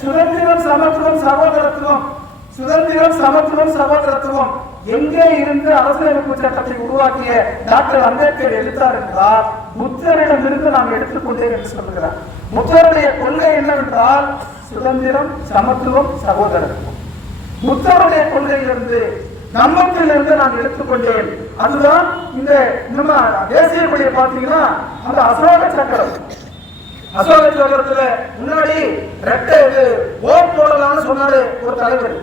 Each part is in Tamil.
சுதந்திரம், சமத்துவம், சகோதரத்துவம், சுதந்திரம், சமத்துவம், சகோதரத்துவம் எங்கே இருந்து அரசியலமைப்பு சட்டத்தை உருவாக்கிய டாக்டர் அம்பேத்கர் எடுத்தார் என்றால் புத்தரிடம் இருந்து நாம் எடுத்துக்கொண்டேன் என்று சொல்லுகிறார். புத்தருடைய கொள்கை என்னவென்றால் சுதந்திரம், சமத்துவம், சகோதரத்துவம். புத்தருடைய கொள்கையிலிருந்து நம்மத்திலிருந்து நான் எடுத்துக்கொண்டேன். அதுதான் இந்த நம்ம தேசிய கொடியை பார்த்தீங்கன்னா அந்த அசோக சக்கரம். அசோக சக்கரத்துல முன்னாடி ரெட்டை ஓட் போடலாம்னு சொன்னாரு ஒரு தலைவர்,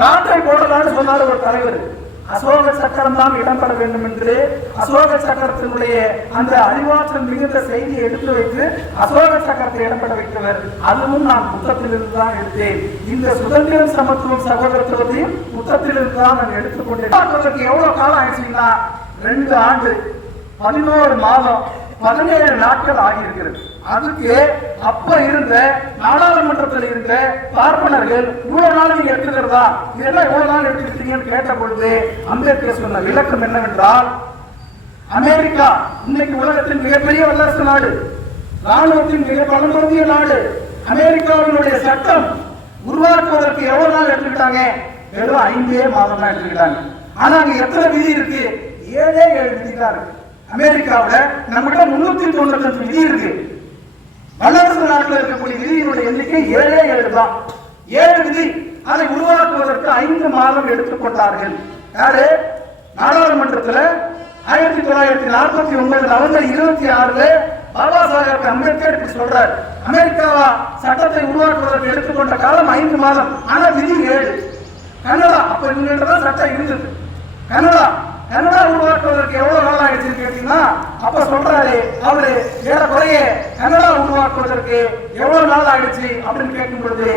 ராட்டை போடலாம்னு சொன்னாரு ஒரு தலைவர். அசோக சக்கரம் தான் இடம்பெற வேண்டும் என்று அசோக சக்கரத்தினுடைய அந்த அறிவாற்றல் மிகுந்த செய்தியை எடுத்து வைத்து அசோக சக்கரத்தை இடம்பெற வைத்தவர். அதுவும் நான் புத்தகத்திலிருந்து தான் எடுத்தேன். இந்த சுதந்திரம், சமத்துவம், சகோதரத்துவத்தையும் புத்தகத்திலிருந்து தான் நான் எடுத்துக்கொண்டேன். எவ்வளவு காலம் ஆயிடுச்சுன்னா 2 ஆண்டு 11 மாதம் 17 நாட்கள் ஆகியிருக்கிறது. அதுக்கு அப்ப இருந்த நாடாளுமன்றத்தில் இருந்த பார்ப்பனர்கள் இவ்வளவு நாள் நீங்க எடுத்துக்கிறதா, இதெல்லாம் எவ்வளவு நாள் எடுத்துக்கிட்டீங்கன்னு கேட்ட பொழுது அம்பேத்கர் சொன்ன விளக்கம் என்னவென்றால், அமெரிக்கா இன்னைக்கு உலகத்தின் மிகப்பெரிய வல்லரசு நாடு, ராணுவத்தின் மிக பலம்பொருந்திய நாடு. அமெரிக்காவினுடைய சட்டம் உருவாக்குவதற்கு எவ்வளவு நாள் எடுத்துக்கிட்டாங்க? வெறும் 5 மாதம் தான் எடுத்துக்கிட்டாங்க. ஆனா அங்க எத்தனை விதி இருக்கு? 7 விதி தான் இருக்கு. அமெரிக்காவில் நம்மகிட்ட 395 விதி இருக்கு. வல்லரசு நாட்டில் இருக்கக்கூடிய விதியினுடைய எண்ணிக்கை 7 தான். 7 விதி. அதை உருவாக்குவதற்கு 5 மாதம் எடுத்துக்கொண்டார்கள். யாரு? நாடாளுமன்றத்தில் 1949 நவம்பர் 26 பாபா சாஹேப் அம்பேத்கர் இப்படி சொல்றார், அமெரிக்காவா சட்டத்தை உருவாக்குவதற்கு எடுத்துக்கொண்ட காலம் 5 மாதம், ஆனா விதி 7. கனடா அப்ப இங்கிட்டதான் சட்டம் இருந்தது. கனடா உருவாக்குவதற்கு எவ்வளவு நாள் ஆயிடுச்சு கேட்டீங்கன்னா அப்ப சொல்றாரு அவரு ஏறக்குறைய கனடா உருவாக்குவதற்கு எவ்வளவு நாள் ஆயிடுச்சு அப்படின்னு கேட்கும் பொழுது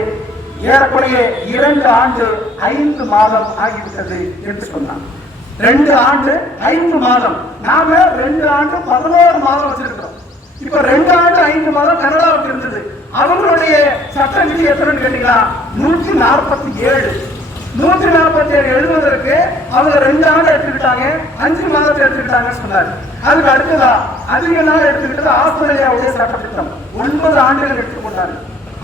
ஏறக்குறைய 2 ஆண்டு 5 மாதம் ஆகிவிட்டது என்று சொன்னார். 2 ஆண்டு 5 மாதம். நாம 2 ஆண்டு 11 மாதம் வச்சிருக்கிறோம். இப்ப 2 ஆண்டு 5 மாதம் கனடாவுக்கு இருந்தது. அவங்களுடைய சட்ட விதி எத்தனைன்னு கேட்டீங்கன்னா 147. 147 எழுதுவதற்கு அவங்க 2 ஆண்டு எடுத்துக்கிட்டாங்க, 5 மாதத்தை எடுத்துக்கிட்டாங்க சொன்னார். அதுக்கு அடுத்ததா அதிக நாள் எடுத்துக்கிட்டது ஆஸ்திரேலியாவுடைய சட்டத்திட்டம். 9 ஆண்டுகள் எடுத்துக்கொண்டாங்க.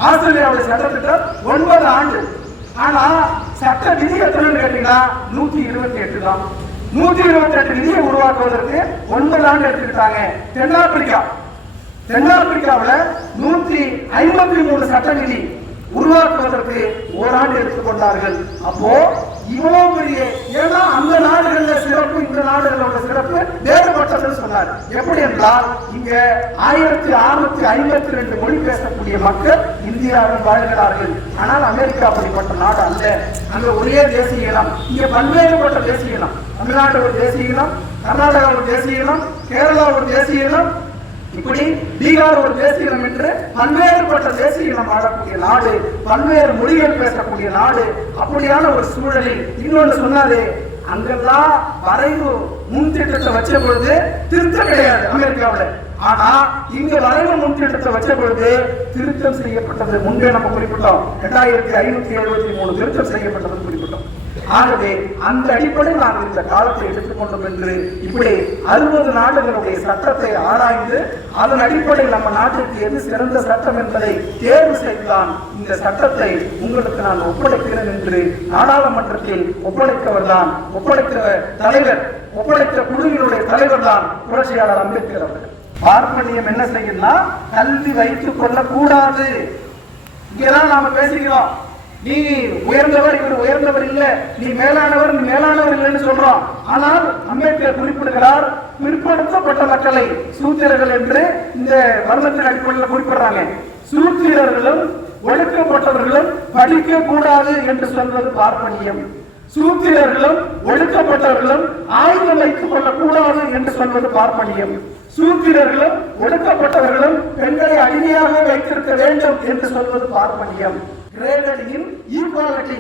ஆஸ்திரேலியாவுடைய சட்டத்திட்டம் 9 ஆண்டு. ஆனா சட்ட விதி எத்தனைன்னு கேட்டீங்கன்னா 128 தான். 128 விதியை உருவாக்குவதற்கு 9 ஆண்டு எடுத்துக்கிட்டாங்க. தென்னாப்பிரிக்காவில் 153 சட்ட விதி உருவாக்குவதற்கு 1 ஆண்டு எடுத்துக்கொண்டார்கள். அப்போ இவ்வளவு பெரிய, ஏன்னா அந்த நாடுகளில் சிறப்பு இந்த நாடுகளோட சிறப்பு வேறுபட்டதுன்னு சொன்னார். எப்படி என்றால் இங்க 1652 மொழி பேசக்கூடிய மக்கள் இந்தியாவில் வாழ்கிறார்கள். ஆனால் அமெரிக்கா அப்படிப்பட்ட நாடு அல்ல. அங்க ஒரே தேசிய இனம், இங்க பல்வேறுபட்ட தேசிய இனம். தமிழ்நாடு ஒரு தேசிய இனம், கர்நாடகா ஒரு தேசிய இனம், கேரளா ஒரு தேசிய இனம், இப்படி பீகார் ஒரு தேசிய இனம் என்று பல்வேறுபட்ட தேசிய இனம் ஆடக்கூடிய நாடு, பல்வேறு மொழிகள் பேசக்கூடிய நாடு. அப்படியான ஒரு சூழலில் இன்னொன்று சொன்னாரு, அங்கெல்லாம் வரைவு முன் திட்டத்தை வச்ச பொழுது திருத்தம் கிடையாது அமெரிக்காவில். ஆனா இங்க வரைவு முன் திட்டத்தை வச்ச பொழுது திருத்தம் செய்யப்பட்டது. முன்பே நம்ம குறிப்பிட்டோம் 2573 திருத்தம் செய்யப்பட்டது குறிப்பிட்டோம். ஆகவே அந்த அடிப்படையில் நாம் இந்த காலத்தை எடுத்துக்கொண்டோம் என்று இப்படி 60 நாடுகளுடைய சட்டத்தை ஆராய்ந்து அதன் அடிப்படையில் நம்ம நாட்டிற்கு எது சிறந்த சட்டம் என்பதை தேர்வு செய்துதான் இந்த சட்டத்தை உங்களுக்கு நான் ஒப்படைக்கிறேன் என்று நாடாளுமன்றத்தில் ஒப்படைத்த தலைவர், ஒப்படைத்த குழுவினுடைய தலைவர் தான் புரட்சியாளர் அம்பேத்கர் அவர்கள். பார்ப்பனியம் என்ன செய்யும்னா கல்வி வைத்துக் கொள்ளக்கூடாது. இங்கதான் நாம பேசிக்கிறோம், நீ உயர்ந்தவர், இவர் உயர்ந்தவர் இல்ல, நீ மேலானவர் இல்லைன்னு சொல்றோம். ஆனால் அம்பேத்கர் குறிப்பிடுகிறார், பிற்படுத்தப்பட்ட மக்களை சூத்திரர்கள் என்று இந்த வர்ணத்தின் அடிப்படையில் குறிப்பிடுறாங்க. சூத்திரர்களும் ஒடுக்கப்பட்டவர்களும் படிக்க கூடாது என்று சொல்வது பார்ப்பனியம். சூத்திரர்களும் ஒடுக்கப்பட்டவர்களும் ஆயுதம் வைத்துக் கொள்ளக்கூடாது என்று சொல்வது பார்ப்பனியம். சூத்திரர்களும் ஒடுக்கப்பட்டவர்களும் பெண்களை அடிமையாக வைத்திருக்க வேண்டும் என்று சொல்வது பார்ப்பனியம்.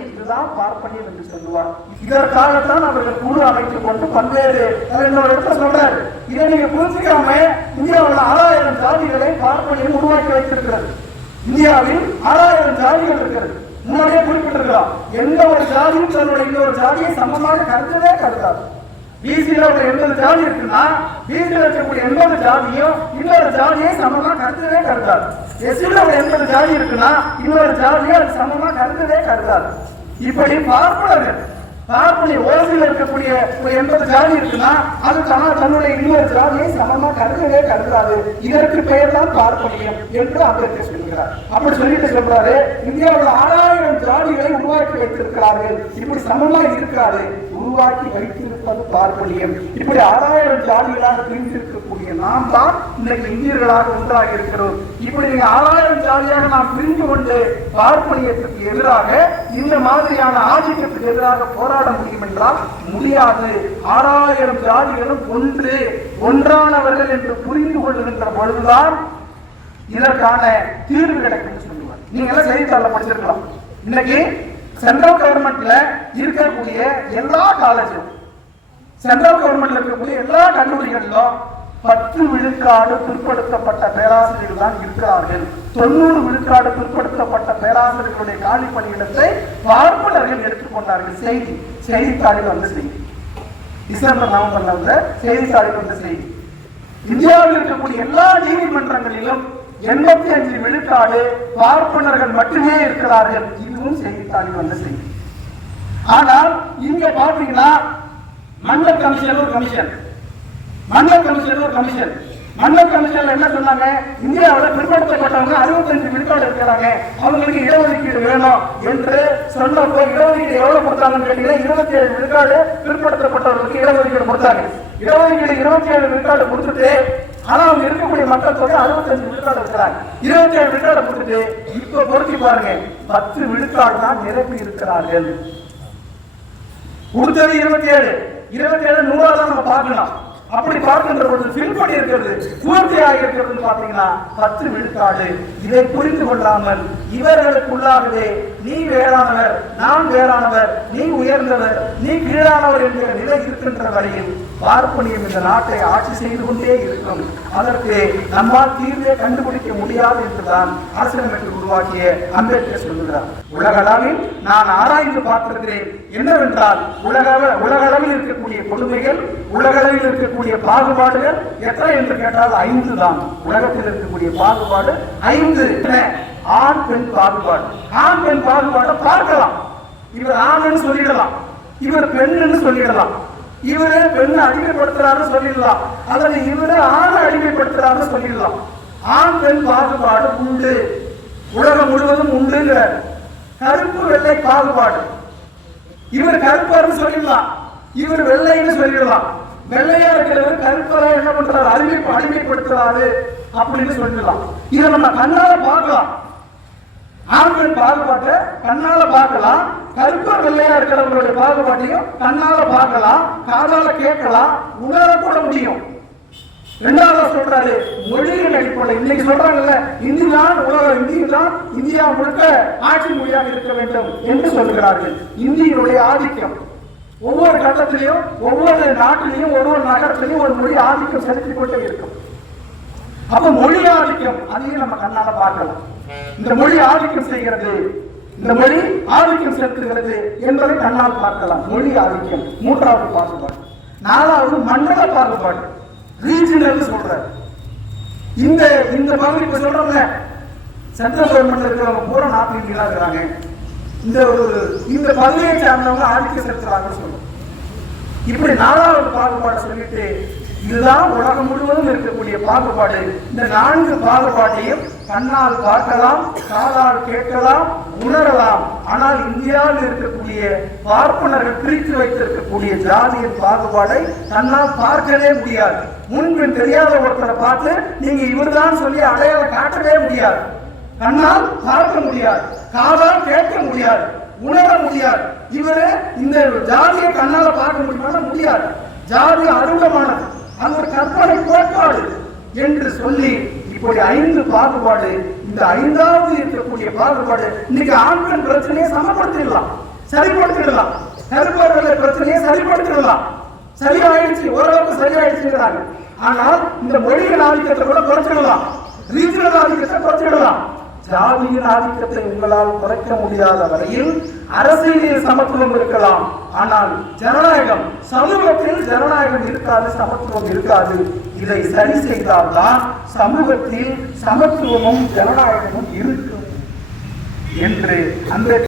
இதுதான் பார்ப்பனியம் என்று சொல்லுவார். இதற்காகத்தான் அவர்கள் குழு அமைத்துக் கொண்டு பல்வேறு இடத்துல சொல்றாரு. இதை நீங்க புரிஞ்சுக்காம இந்தியாவில் 6000 ஜாதிகளை பார்ப்பனியம் உருவாக்கி வைத்திருக்கிறது. இந்தியாவில் 6000 ஜாதிகள் இருக்கிறது. முன்னாடியே குறிப்பிட்டிருக்கிறோம், எந்த ஒரு ஜாதியும் தன்னுடைய இன்னொரு ஜாதியை சமமாக கருதவே கருதாது. பிசியில ஒரு 80 ஜாதி இருக்குன்னா பிசியில இருக்கக்கூடிய 80 ஜாதியும் இன்னொரு ஜாதியை சமமா கருதவே கருதாது. எஸ்சியில ஒரு 80 ஜாதி இருக்குன்னா இன்னொரு ஜாதியை அது சமமா கருதவே கருதாது. இப்படி பார்ப்பனர்கள் ஓசியில் இருக்கக்கூடிய ஒரு 80 ஜாதி இருக்குன்னா அது தன்னுடைய இன்னொரு ஜாதியை சமமா கருதவே கருதாது. இதற்கு பெயர் தான் பார்ப்பனியம் என்று அம்பேத்கர் சொல்கிறார். அப்படி சொல்லிட்டு சொல்றாரு, இந்தியாவில் 6000 ஜாதிகளை உருவாக்கி வைத்திருக்கிறார்கள், இப்படி சமமா இருக்காது, உருவாக்கி வைத்திருப்பது பார்ப்பனியம். இப்படி 6000 ஜாதிகளாக பிரிந்திருக்கக்கூடிய நாம் தான் இன்னைக்கு இந்தியர்களாக ஒன்றாக இருக்கிறோம். இப்படி 6000 ஜாதியாக நாம் பிரிந்து கொண்டு பார்ப்பனியத்துக்கு எதிராக இந்த மாதிரியான ஆதிக்கத்துக்கு எதிராக போராட முடியும் என்றால் முடியாது. 6000 ஜாதிகளும் ஒன்றானவர்கள் என்று புரிந்து கொள்ளுகின்ற பொழுதுதான் இதற்கான தீர்வு கிடைக்கும் சொல்லுவார். நீங்க எல்லாம் செய்தித்தாள படிச்சிருக்கலாம். இன்னைக்கு சென்ட்ரல் கவர்மெண்ட்ல இருக்கக்கூடிய எல்லா காலேஜும், சென்ட்ரல் கவர்மெண்ட்ல இருக்கக்கூடிய எல்லா கல்லூரிகளிலும் 10 விழுக்காடு பிற்படுத்தப்பட்ட பேராசிரியர்கள் தான் இருக்கிறார்கள். 90 விழுக்காடு பிற்படுத்தப்பட்ட பேராசிரியர்களுடைய காலி பணியிடத்தை பார்ப்பனர்கள் எடுத்துக்கொண்டார்கள். செய்தித்தாளில் வந்த செய்தி, டிசம்பர் நவம்பர்ல வந்த செய்தித்தாளில் வந்த செய்தி. இந்தியாவில் இருக்கக்கூடிய எல்லா நீதிமன்றங்களிலும் 85 விழுக்காடு பார்ப்பனர்கள் மட்டுமே இருக்கிறார்கள். இதுவும் செய்தித்தாளில் வந்த செய்தி. ஆனால் இங்க பாத்தீங்கன்னா மண்டல் கமிஷன் ஒரு கமிஷன், மண்டல் கமிஷன்ல என்ன சொன்னாங்க, இந்தியாவில் பிற்படுத்தப்பட்டவங்க 65 விழுக்காடு இருக்கிறாங்க, அவங்களுக்கு இடஒதுக்கீடு வேணும் என்று சொன்னப்போ இடஒதுக்கீடு எவ்வளவு கொடுத்தாங்கன்னு கேட்டீங்கன்னா 27 விழுக்காடு பிற்படுத்தப்பட்டவர்களுக்கு இடஒதுக்கீடு கொடுத்தாங்க. இடஒதுக்கீடு 27 விழுக்காடு கொடுத்துட்டு ஆனா அவங்க இருக்கக்கூடிய மக்கள் தொகை 65 விழுக்காடு இருக்கிறாங்க. 27 விழுக்காடு கொடுத்துட்டு இப்ப பொறுத்தி பாருங்க, 10 விழுக்காடு தான் நிரப்பி இருக்கிறார்கள். கொடுத்தது 27 100 தான் நம்ம பார்க்கலாம். அப்படி பார்க்கின்ற பொழுது பின்படி இருக்கிறது பூர்த்தியாக இருக்கிறது பாத்தீங்கன்னா 10 விழுக்காடு. இதை புரிந்து கொள்ளாமல் இவர்களுக்குள்ளாகவே நீ வேறானவர், நான் வேறானவர், நீ உயர்ந்தவர், நீ கீழானவர் என்கிற நிலை இருக்கின்ற வரையில் பார்ப்பனியம் இந்த நாட்டை ஆட்சி செய்து கொண்டே இருக்கும். அதற்கு நம்மால் தீர்வே கண்டுபிடிக்க முடியாது என்றுதான் அரசியலமைப்பு உருவாக்கிய அம்பேத்கர் சொல்லுகிறார். உலகளவில் நான் ஆராய்ந்து பார்த்திருக்கிறேன். என்னவென்றால் உலகளவில் இருக்கக்கூடிய கொடுமைகள், உலகளவில் இருக்கக்கூடிய பாகுபாடுகள் எத்தனை என்று கேட்டால் 5 தான். உலகத்தில் இருக்கக்கூடிய பாகுபாடு 5. ஆண் பெண் பாகுபாடு. ஆண் பெண் பாகுபாடு பார்க்கலாம். இவர் ஆண்னு சொல்லிடலாம், இவர் பெண்ணுன்னு சொல்லிடலாம், இவரு பெண்ணை அடிமைப்படுத்துறாருன்னு சொல்லிடலாம், அல்லது இவரு ஆணை அடிமைப்படுத்துறாருன்னு சொல்லிடலாம். ஆண் பெண் பாகுபாடு உண்டு, உலகம் முழுவதும் உண்டுங்கிற கருப்பு வெள்ளை பாகுபாடு. இவர் கருப்பாருன்னு சொல்லிடலாம், இவர் வெள்ளைன்னு சொல்லிடலாம். வெள்ளையா இருக்கிறவர் கருப்பரா என்ன பண்றாரு, அடிமைப்படுத்துறாரு அப்படின்னு சொல்லிடலாம். இதை நம்ம கண்ணால பார்க்கலாம். ஆண்கள் பாகுபாட்டை கண்ணால பார்க்கலாம், கருப்பர் வெள்ளையா இருக்கிறவங்களுடைய பாகுபாட்டையும் கண்ணால பார்க்கலாம், காதால கேட்கலாம், உணரக்கூட முடியும். 2வது சொல்றாரு மொழியின் அடிப்படையில். இன்னைக்கு சொல்றாங்கல்ல, இந்திதான் உலகம், இந்திதான் இந்தியா முழுக்க ஆட்சி மொழியாக இருக்க வேண்டும் என்று சொல்கிறார்கள். இந்தியினுடைய ஆதிக்கம் ஒவ்வொரு கட்டத்திலையும், ஒவ்வொரு நாட்டிலையும், ஒவ்வொரு நகரத்திலையும் ஒரு மொழி ஆதிக்கம் செலுத்திக் கொண்டே இருக்கும். அப்ப மொழி ஆதிக்கம் அதையும் நம்ம கண்ணால பார்க்கலாம். இந்த மொழி ஆதிக்கம் செய்கிறது, இந்த மொழி ஆதிக்கம் செலுத்துகிறது என்பதை கண்ணால் பார்க்கலாம். மொழி ஆதிக்கம் 3வது பாகுபாடு. 4வது மண்டல பாகுபாடு, ரீஜனல் சொல்றாரு. இந்த பகுதி இப்ப சொல்றோம்ல, சென்ட்ரல் கவர்மெண்ட்ல இருக்கிறவங்க பூரா நார்த் இந்தியா இருக்கிறாங்க, இந்த பகுதியை சார்ந்தவங்க ஆதிக்கம் செலுத்துறாங்கன்னு சொல்றோம். இப்படி 4வது பாகுபாடு சொல்லிட்டு இதுதான் உலகம் முழுவதும் இருக்கக்கூடிய பாகுபாடு. இந்த 4 பாகுபாட்டையும் கண்ணால் பார்க்கலாம், காதால் கேட்கலாம், உணரலாம். ஆனால் இந்தியாவில் இருக்கக்கூடிய பார்ப்பனர்கள் பிரித்து வைத்திருக்கக்கூடிய ஜாதியின் பாகுபாடை கண்ணால் பார்க்கவே முடியாது. முன்பின் தெரியாத ஒருத்தரை பார்த்து நீங்க இவர்தான் சொல்லி அடையாளம் காட்டவே முடியாது. கண்ணால் பார்க்க முடியாது, காதால் கேட்க முடியாது, உணர முடியாது. இவரு இந்த ஜாதியை கண்ணால பார்க்க முடியுமா? முடியாது. ஜாதி அருகமானது, அது ஒரு கற்பனை கோட்பாடு என்று சொல்லி இப்படி 5 பாகுபாடு. இந்த 5வது இருக்கக்கூடிய பாகுபாடு இன்னைக்கு ஆண் பெண் பிரச்சனையை சமப்படுத்திடலாம், சரிப்படுத்திடலாம். கருப்பவர்களை பிரச்சனையை சரிப்படுத்திடலாம். சரியாயிடுச்சு, ஓரளவுக்கு சரியாயிடுச்சுங்கிறாங்க. ஆனால் இந்த மொழிகள் ஆதிக்கத்தை கூட குறைச்சிடலாம், ரீஜனல் ஆதிக்கத்தை குறைச்சிடலாம். ஜாதியின் ஆதிக்கத்தை உங்களால் குறைக்க முடியாத வரையில் அரசியலில் சமத்துவம் இருக்கலாம், ஆனால் ஜனநாயகம், சமூகத்தில் ஜனநாயகம் இருக்காது, சமத்துவம் இருக்காது. இதை சரி செய்தால்தான் சமூகத்தில் சமத்துவமும் ஜனநாயகமும் இருக்கும் என்று அந்த